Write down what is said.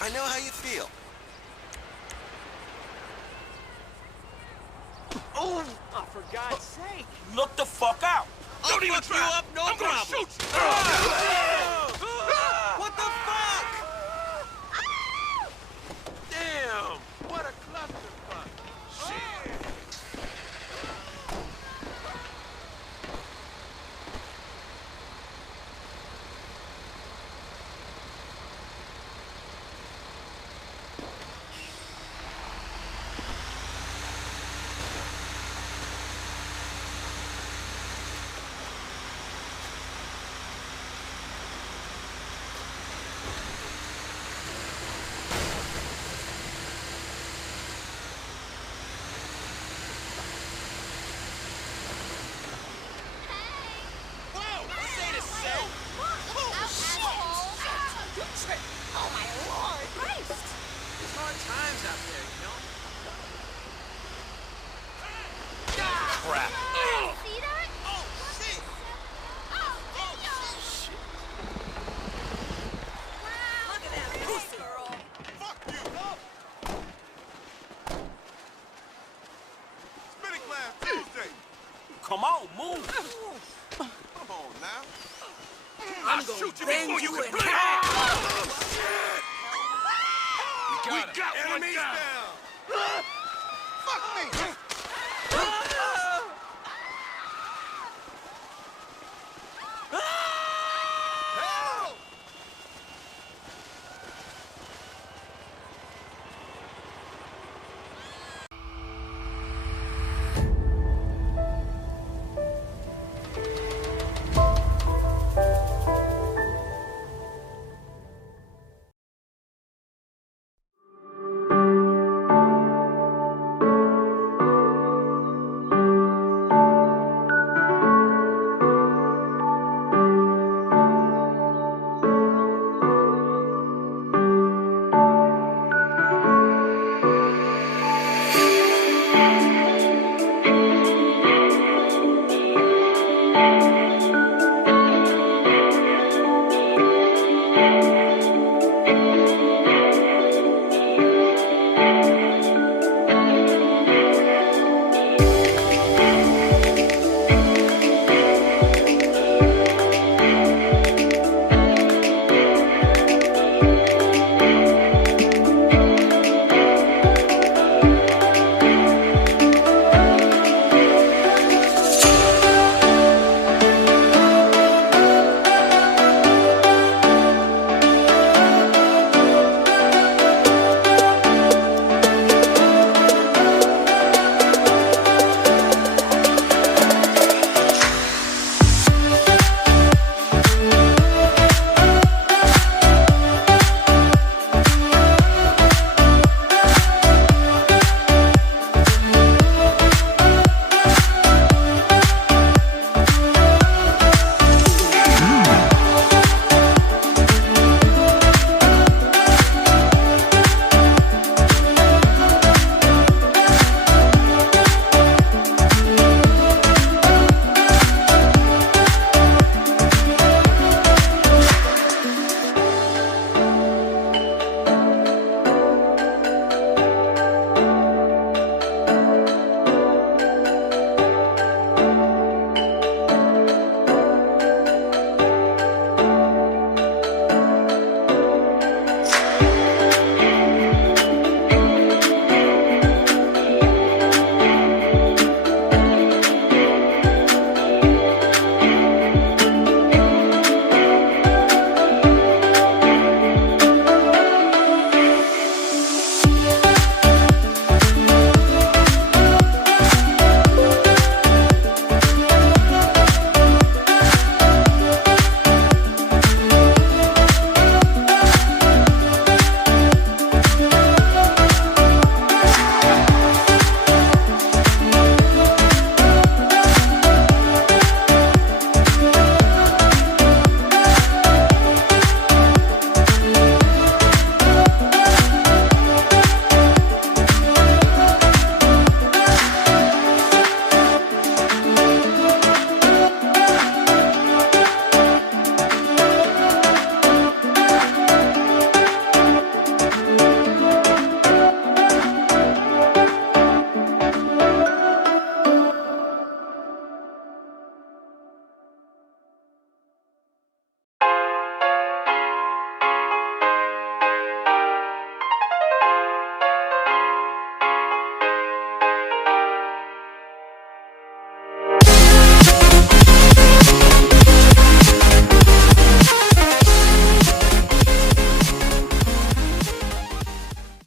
I know how you feel. Oh, for God's sake. Look the fuck out. I'll fuck you up, no I'm problem. gonna shoot you. What the fuck? Damn, what a clusterfuck. Shit. Oh my lord! Christ! It's hard times out there, you know? Crap. See that? Oh, shit. Oh, shit! Wow! Look at that pussy, girl! Fuck you. Spinning class Tuesday. Come on, move. Come on now. I'll shoot you before you can blink. We got one Enemies down. down.